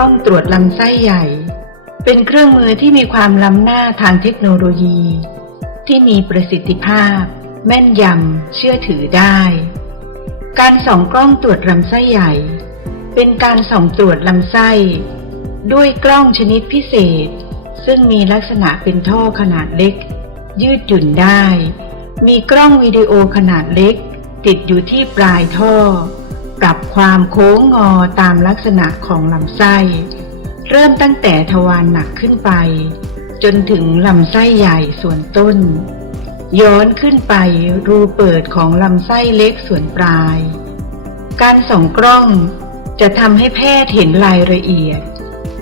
ล้องตรวจลำไส้ใหญ่ เป็นเครื่องมือที่มีความล้ำหน้าทางเทคโนโลยี ที่มีประสิทธิภาพ แม่นยำเชื่อถือได้ การส่องกล้องตรวจลำไส้ใหญ่ เป็นการส่องตรวจลำไส้ ด้วยกล้องชนิดพิเศษ ซึ่งมีลักษณะเป็นท่อขนาดเล็ก ยืดหยุ่นได้ มีกล้องวิดีโอขนาดเล็ก ติดอยู่ที่ปลายท่อ ปรับความโค้งงอตามลักษณะของลำไส้ เริ่มตั้งแต่ทวารหนักขึ้นไป จนถึงลำไส้ใหญ่ส่วนต้น ย้อนขึ้นไปรูเปิดของลำไส้เล็กส่วนปลาย การส่องกล้องจะทำให้แพทย์เห็นรายละเอียด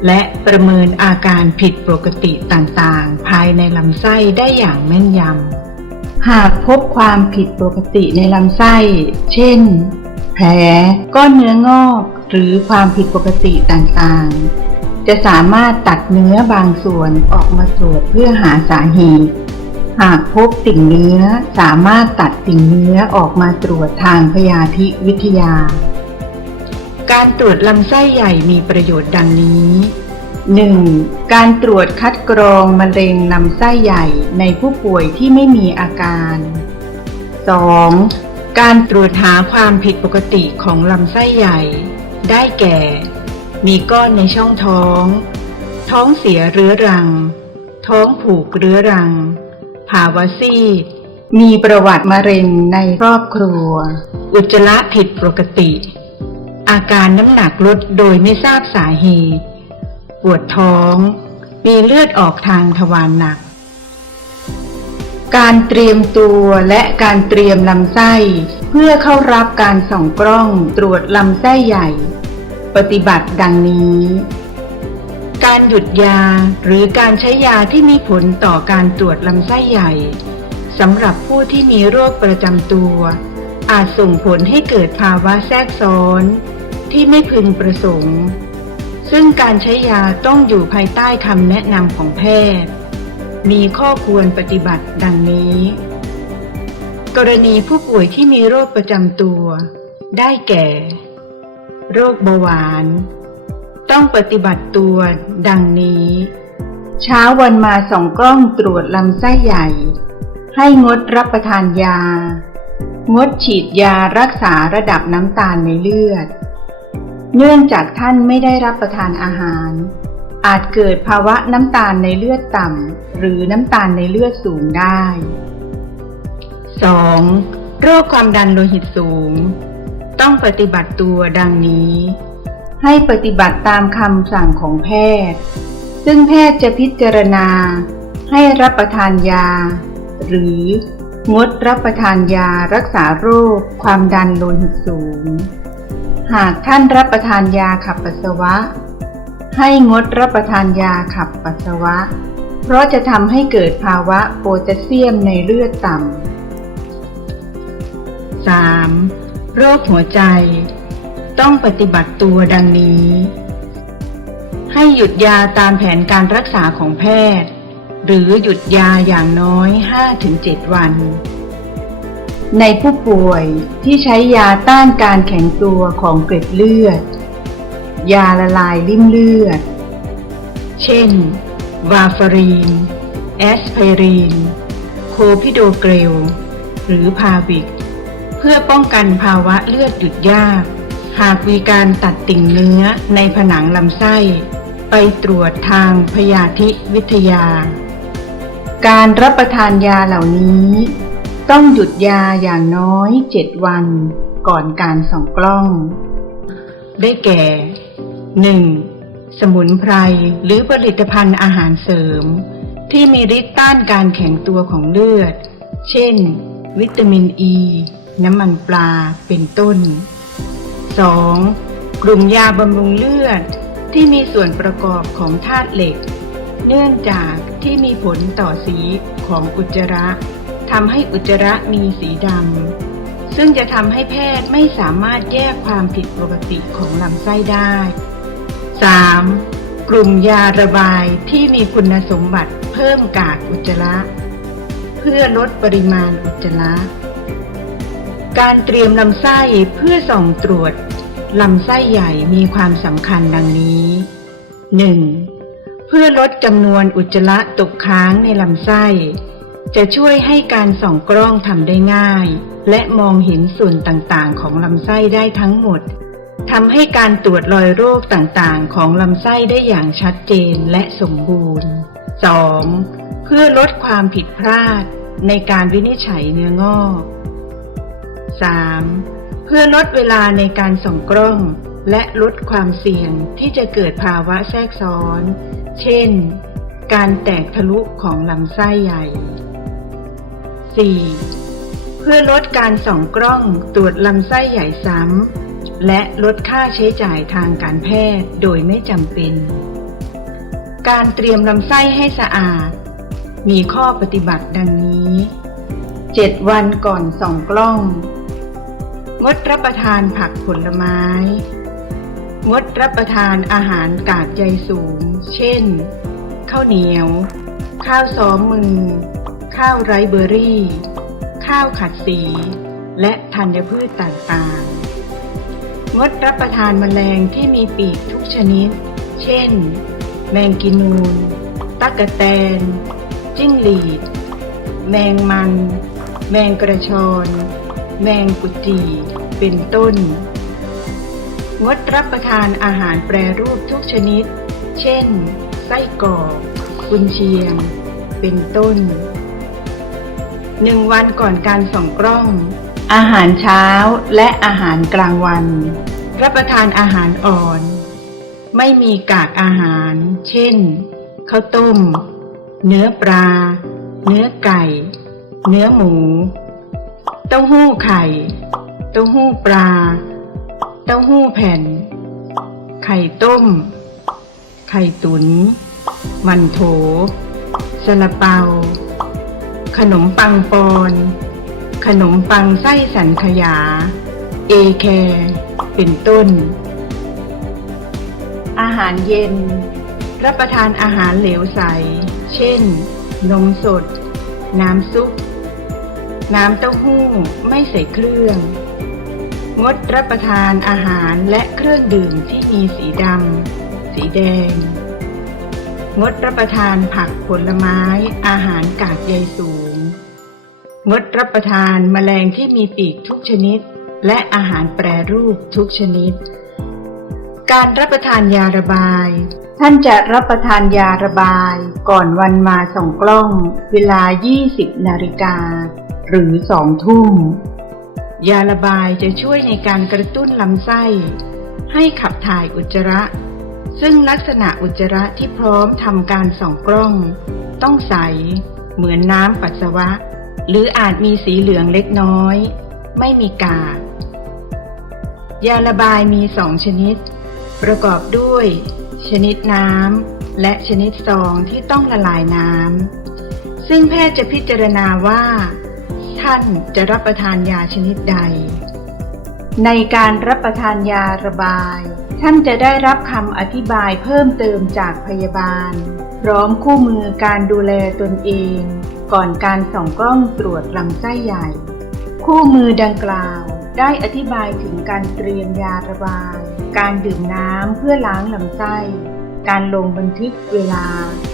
และประเมินอาการผิดปกติต่างๆ ภายในลำไส้ได้อย่างแม่นยำหากพบความผิดปกติในลำไส้ เช่น แผล ก้อนเนื้องอก หรือความผิดปกติต่างๆ จะสามารถตัดเนื้อบางส่วนออกมาตรวจเพื่อหาสาเหตุหากพบติ่งเนื้อสามารถตัดติ่งเนื้อออกมาตรวจทางพยาธิวิทยา การตรวจลำไส้ใหญ่มีประโยชน์ดังนี้ 1. การตรวจคัดกรองมะเร็งลำไส้ใหญ่ในผู้ป่วยที่ไม่มีอาการ 2. การตรวจหาความผิดปกติของลำไส้ใหญ่ ได้แก่ มีก้อนในช่องท้อง ท้องเสียเรื้อรัง ท้องผูกเรื้อรัง ภาวะซีด มีประวัติมะเร็งในครอบครัว อุจจาระผิดปกติ อาการน้ำหนักลดโดยไม่ทราบสาเหตุ ปวดท้อง มีเลือดออกทางทวารหนัก การเตรียมตัวและการเตรียมลำไส้ เพื่อเข้ารับการส่องกล้องตรวจลำไส้ใหญ่ ปฏิบัติดังนี้ การหยุดยาหรือการใช้ยาที่มีผลต่อการตรวจลำไส้ใหญ่สำหรับผู้ที่มีโรคประจำตัว อาจส่งผลให้เกิดภาวะแทรกซ้อน ที่ไม่พึงประสงค์ ซึ่งการใช้ยาต้องอยู่ภายใต้คำแนะนำของแพทย์ มีข้อควรปฏิบัติดังนี้ กรณีผู้ป่วยที่มีโรคประจำตัว ได้แก่ โรคเบาหวาน ต้องปฏิบัติตัวดังนี้ เช้าวันมาส่องกล้องตรวจลำไส้ใหญ่ ให้งดรับประทานยา งดฉีดยารักษาระดับน้ำตาลในเลือด เนื่องจากท่านไม่ได้รับประทานอาหาร อาจเกิดภาวะน้ำตาลในเลือดต่ำ หรือน้ำตาลในเลือดสูงได้ 2. โรคความดันโลหิตสูง ต้องปฏิบัติตัวดังนี้ ให้ปฏิบัติตามคำสั่งของแพทย์ ซึ่งแพทย์จะพิจารณา ให้รับประทานยา หรืองดรับประทานยารักษาโรค ความดันโลหิตสูง หากท่านรับประทานยาขับปัสสาวะ ให้งดรับประทานยาขับปัสสาวะ เพราะจะทำให้เกิดภาวะโพแทสเซียมในเลือดต่ำ 3. โรคหัวใจ ต้องปฏิบัติตัวดังนี้ ให้หยุดยาตามแผนการรักษาของแพทย์ หรือหยุดยาอย่างน้อย 5-7 วัน ในผู้ป่วยที่ใช้ยาต้านการแข็งตัวของเกล็ดเลือด ยาละลายริ่มเลือด เช่น วาฟารีน แอสไพรีนโคพิโดเกรล หรือพาวิก เพื่อป้องกันภาวะเลือดหยุดยาก หากมีการตัดติ่งเนื้อในผนังลำไส้ ไปตรวจทางพยาธิวิทยา การรับประทานยาเหล่านี้ ต้องหยุดยาอย่างน้อย 7 วันก่อนการส่องกล้อง ได้แก่ 1. สมุนไพรหรือผลิตภัณฑ์อาหารเสริม ที่มีฤทธิ์ต้านการแข็งตัวของเลือด เช่น วิตามินอ e, ีน้ำมันปลาเป็นต้น 2. กลุ่มยาบำรุงเลือดที่มีส่วนประกอบของธาตุเหล็ก เนื่องจากที่มีผลต่อสีของอุจจาระทำให้อุจจาระมีสีดำ ซึ่งจะทำให้แพทย์ไม่สามารถแยกความผิดปกติของลำไส้ได้ 3. กลุ่มยาระบายที่มีคุณสมบัติเพิ่มกากอุจจาระ เพื่อลดปริมาณอุจจาระ การเตรียมลำไส้เพื่อส่องตรวจลำไส้ใหญ่มีความสำคัญดังนี้ 1. เพื่อลดจำนวนอุจจาระตกค้างในลำไส้ จะช่วยให้การส่องกล้องทำได้ง่าย และมองเห็นส่วนต่างๆ ของลำไส้ได้ทั้งหมดทำให้การตรวจรอยโรคต่างๆ ของลำไส้ได้อย่างชัดเจนและสมบูรณ์ 2. เพื่อลดความผิดพลาดในการวินิจฉัยเนื้องอก 3. เพื่อลดเวลาในการส่องกล้องและลดความเสี่ยงที่จะเกิดภาวะแทรกซ้อน เช่น การแตกทะลุของลำไส้ใหญ่ 4. เพื่อลดการส่องกล้องตรวจลำไส้ใหญ่ซ้ำ และลดค่าใช้จ่ายทางการแพทย์โดยไม่จำเป็น การเตรียมลำไส้ให้สะอาด มีข้อปฏิบัติดังนี้ 7 วันก่อนส่องกล้อง งดรับประทานผักผลไม้ งดรับประทานอาหารกากใยสูง เช่น ข้าวเหนียว ข้าวซ้อมมือ ข้าวไรเบอร์รี่ ข้าวขัดสี และธัญพืชต่างๆ งดรับประทานแมลงที่มีปีกทุกชนิด เช่น แมงกินูนตั๊กแตน จิ้งหรีด แมงมัน แมงกระชอน แมงกุจีเป็นต้น งดรับประทานอาหารแปรรูปทุกชนิด เช่น ไส้กรอกกุนเชียง เป็นต้น หนึ่งวันก่อนการส่องกล้อง อาหารเช้าและอาหารกลางวัน รับประทานอาหารอ่อน ไม่มีกากอาหาร เช่น ข้าวต้ม เนื้อปลา เนื้อไก่ เนื้อหมู เต้าหู้ไข่ เต้าหู้ปลา เต้าหู้แผ่น ไข่ต้ม ไข่ตุนมันโถซาลาเปา ขนมปังปอน ขนมปังไส้สันขยา เอแคร์เป็นต้น อาหารเย็น รับประทานอาหารเหลวใส เช่น นมสด น้ำซุป น้ำเต้าหู้ไม่ใส่เครื่อง งดรับประทานอาหารและเครื่องดื่มที่มีสีดำ สีแดงงดรับประทานผักผลไม้อาหารกากใยสูง งดรับประทานแมลงที่มีปีกทุกชนิด และอาหารแปรรูปทุกชนิด การรับประทานยาระบาย ท่านจะรับประทานยาระบายก่อนวันมาส่องกล้องเวลา 20 นาฬิกาหรือ 2 ทุ่ม ยาระบายจะช่วยในการกระตุ้นลำไส้ ให้ขับถ่ายอุจจาระ ซึ่งลักษณะอุจจาระที่พร้อมทำการส่องกล้อง ต้องใส เหมือนน้ำปัสสาวะ หรืออาจมีสีเหลืองเล็กน้อย ไม่มีกาก ยาระบายมีสองชนิด ประกอบด้วย ชนิดน้ำและชนิดซองที่ต้องละลายน้ำ ซึ่งแพทย์จะพิจารณาว่า ท่านจะรับประทานยาชนิดใด ในการรับประทานยาระบาย ท่านจะได้รับคำอธิบายเพิ่มเติมจากพยาบาล พร้อมคู่มือการดูแลตนเอง ก่อนการส่องกล้องตรวจลำไส้ใหญ่ คู่มือดังกล่าวได้อธิบายถึงการเตรียมยาระบาย การดื่มน้ำเพื่อล้างลำไส้ การลงบันทึกเวลา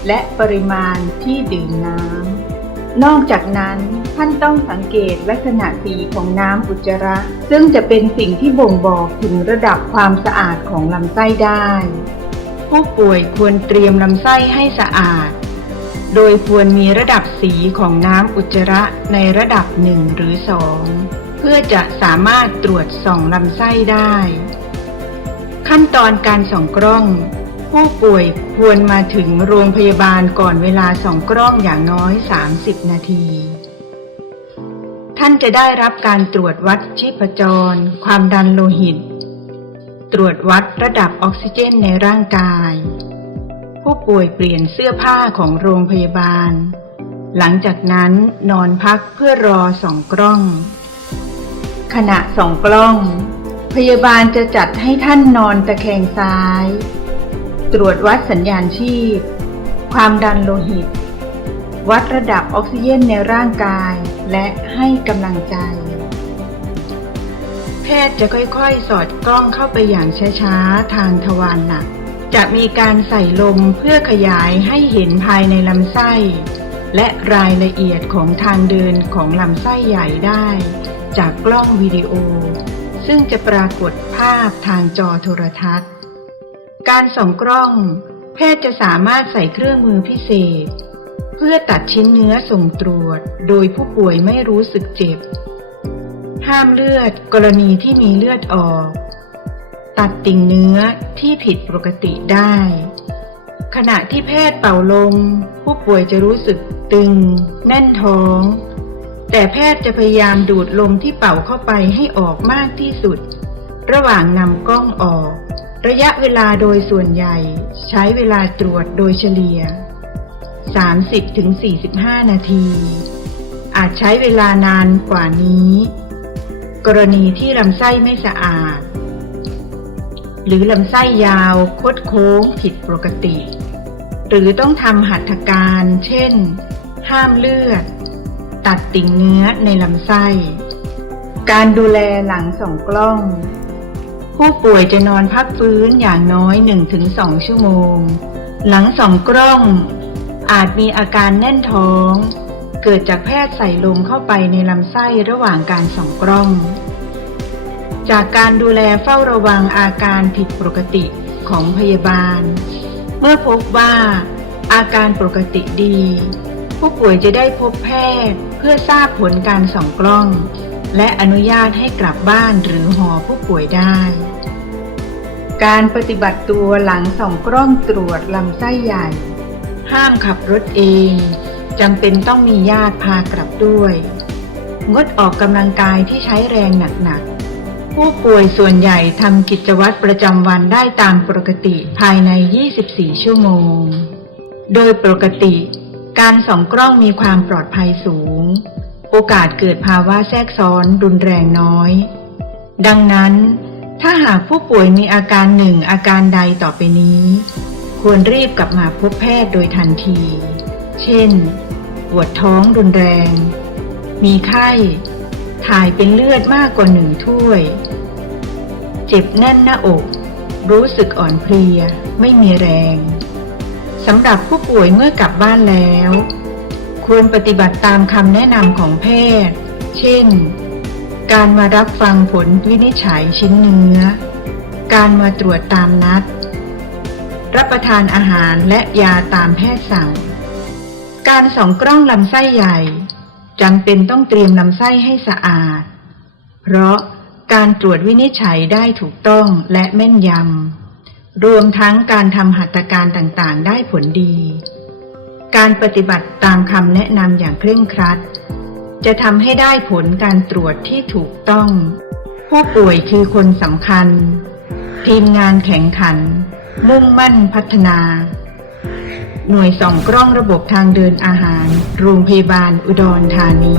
และปริมาณที่ดื่มน้ำ นอกจากนั้นท่านต้องสังเกตลักษณะสีของน้ำอุจจาระ ซึ่งจะเป็นสิ่งที่บ่งบอกถึงระดับความสะอาดของลำไส้ได้ ผู้ป่วยควรเตรียมลำไส้ให้สะอาด โดยควรมีระดับสีของน้ำอุจจาระในระดับหนึ่งหรือสองเพื่อจะสามารถตรวจส่องลำไส้ได้ ขั้นตอนการส่องกล้อง ผู้ป่วยควรมาถึงโรงพยาบาลก่อนเวลาส่องกล้องอย่างน้อย 30 นาที ท่านจะได้รับการตรวจวัดชีพจร ความดันโลหิต ตรวจวัดระดับออกซิเจนในร่างกาย ป่วยเปลี่ยนเสื้อผ้าของโรงพยาบาล หลังจากนั้นนอนพักเพื่อรอส่องกล้อง ขณะส่องกล้อง พยาบาลจะจัดให้ท่านนอนตะแคงซ้าย ตรวจวัดสัญญาณชีพ ความดันโลหิต วัดระดับออกซิเจนในร่างกายและให้กำลังใจแพทย์จะค่อยๆ สอดกล้องเข้าไปอย่างช้าๆ ทางทวารหนัก จะมีการใส่ลมเพื่อขยายให้เห็นภายในลำไส้ และรายละเอียดของทางเดินของลำไส้ใหญ่ได้ จากกล้องวิดีโอ ซึ่งจะปรากฏภาพทางจอโทรทัศน์ การส่องกล้อง แพทย์จะสามารถใส่เครื่องมือพิเศษ เพื่อตัดชิ้นเนื้อส่งตรวจ โดยผู้ป่วยไม่รู้สึกเจ็บ ห้ามเลือดกรณีที่มีเลือดออก ตัดติ่งเนื้อที่ผิดปกติได้ ขณะที่แพทย์เป่าลม ผู้ป่วยจะรู้สึกตึง แน่นท้อง แต่แพทย์จะพยายามดูดลมที่เป่าเข้าไปให้ออกมากที่สุด ระหว่างนำกล้องออก ระยะเวลาโดยส่วนใหญ่ ใช้เวลาตรวจโดยเฉลี่ย 30-45 นาที อาจใช้เวลานานกว่านี้ กรณีที่ลำไส้ไม่สะอาด หรือลำไส้ยาวคดโค้งผิดปกติ หรือต้องทำหัตถการ เช่น ห้ามเลือด ตัดติ่งเนื้อในลำไส้ การดูแลหลังส่องกล้อง ผู้ป่วยจะนอนพักฟื้นอย่างน้อย 1-2 ชั่วโมง หลังส่องกล้อง อาจมีอาการแน่นท้อง เกิดจากแพทย์ใส่ลมเข้าไปในลำไส้ระหว่างการส่องกล้อง จากการดูแลเฝ้าระวังอาการผิดปกติของพยาบาล เมื่อพบว่าอาการปกติดี ผู้ป่วยจะได้พบแพทย์เพื่อทราบผลการส่องกล้อง และอนุญาตให้กลับบ้านหรือหอผู้ป่วยได้ การปฏิบัติตัวหลังส่องกล้องตรวจลำไส้ใหญ่ ห้ามขับรถเองจำเป็นต้องมีญาติพากลับด้วย งดออกกำลังกายที่ใช้แรงหนัก ผู้ป่วยส่วนใหญ่ทำกิจวัตรประจำวันได้ตามปกติภายใน 24 ชั่วโมง โดยปกติ การส่องกล้องมีความปลอดภัยสูง โอกาสเกิดภาวะแทรกซ้อนรุนแรงน้อย ดังนั้น ถ้าหากผู้ป่วยมีอาการหนึ่งอาการใดต่อไปนี้ ควรรีบกลับมาพบแพทย์โดยทันที เช่น ปวดท้องรุนแรง มีไข้ถ่ายเป็นเลือดมากกว่าหนึ่งถ้วย เจ็บแน่นหน้าอก รู้สึกอ่อนเพลีย ไม่มีแรง สำหรับผู้ป่วยเมื่อกลับบ้านแล้ว ควรปฏิบัติตามคำแนะนำของแพทย์ เช่น การมารับฟังผลวินิจฉัยชิ้นเนื้อ การมาตรวจตามนัด รับประทานอาหารและยาตามแพทย์สั่ง การส่องกล้องลำไส้ใหญ่จำเป็นต้องเตรียมลำไส้ให้สะอาด เพราะ การตรวจวินิจฉัยได้ถูกต้องและแม่นยำ รวมทั้งการทำหัตถการต่างๆ ได้ผลดี การปฏิบัติตามคำแนะนำอย่างเคร่งครัด จะทำให้ได้ผลการตรวจที่ถูกต้อง ผู้ป่วยคือคนสำคัญ ทีมงานแข่งขัน มุ่งมั่นพัฒนา หน่วยส่องกล้องระบบทางเดินอาหาร โรงพยาบาลอุดรธานี